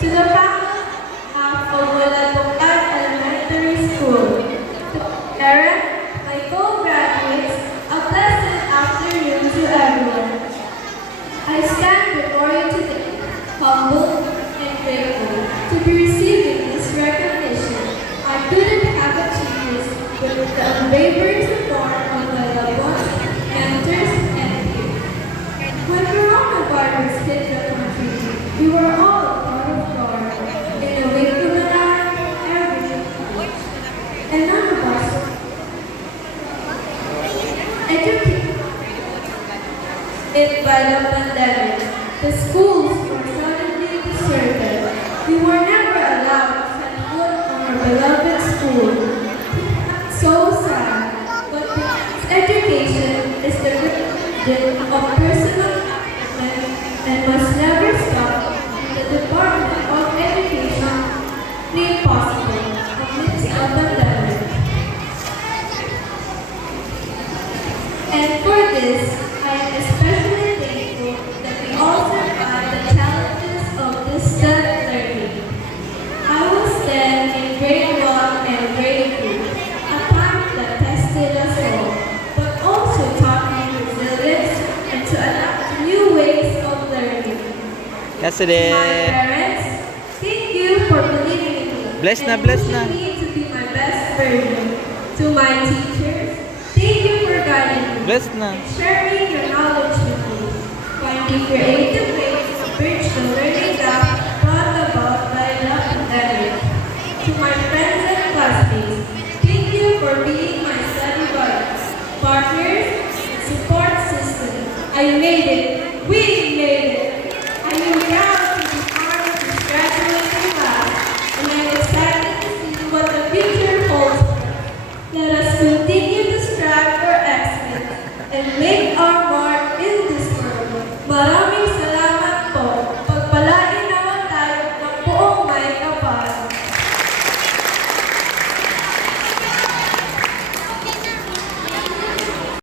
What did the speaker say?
To the faculty staff of Walapucat Elementary School, to parents, my co-graduates, a pleasant afternoon to everyone. I stand before you today, humble and grateful to be receiving this recognition. I couldn't have achieved this with the unwavering support of my loved ones, mentors, and peers. When coronavirus hit the country, we were all part of God in a wake of an eye every week. And none of us educated it by the pandemic. The schools were suddenly deserted. We were never allowed to set foot on our beloved school. So sad, but because education is the religion of personal development and must never stop, the Department of Education made possible amidst a pandemic. And for this, I am especially thankful that we all survived the challenges of distant learning. I was then in grade 1 and grade 2, a time that tested us all, but also taught me resilience and to adapt new ways of learning. Yes, To it my is. parents, thank you for believing in me Bless na, and bless pushing na. me to be my best version. To my teachers, thank you for guiding me Bless na. and sharing your knowledge with me. Finding creative ways to bridge the learning gap brought about by the pandemic. To my friends and classmates, thank you for being my study buddies, partners, and support system. I made it